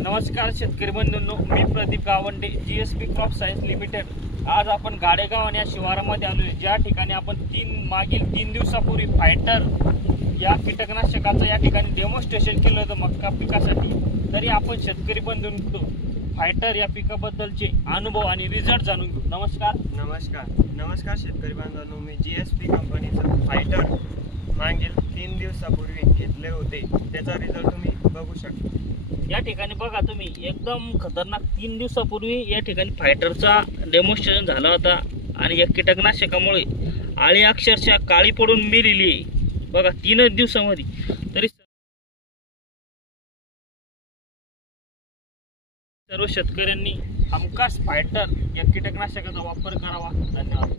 नमस्कार शेतकरी बंधूंनो, मी Pradeep Gawande, GSP crop science limited. आज आपण गाडेगाव आणि या शिवारामध्ये आलोय, ज्या ठिकाणी आपण मागील 3 दिवसापूर्वी फायटर या कीटकनाशकाचं या ठिकाणी डेमॉन्स्ट्रेशन केलं होतं मक्का पिकासाठी। तरी आपण शेतकरी बंधूंकडून फायटर या पिकाबद्दलचे अनुभव आणि रिझल्ट जाणून घेऊ। नमस्कार शेतकरी बांधवांनो, मी GSP कंपनीचं फायटर मागील 3 दिवसापूर्वी घेतले होते, त्याचा रिझल्ट तुम्ही बघू शकता। या ठिकाणी बघा तुम्ही, एकदम खतरनाक 3 दिवसापूर्वी या ठिकाणी फायटरचा डेमॉन्स्ट्रेशन झाला होता आणि या कीटकनाशकामुळे आळी अक्षरशः काळी पडून मेलेली आहे बघा 3 दिवसामध्ये। तरी सर्व शेतकऱ्यांनी हमखास फायटर या कीटकनाशकाचा वापर करावा। धन्यवाद।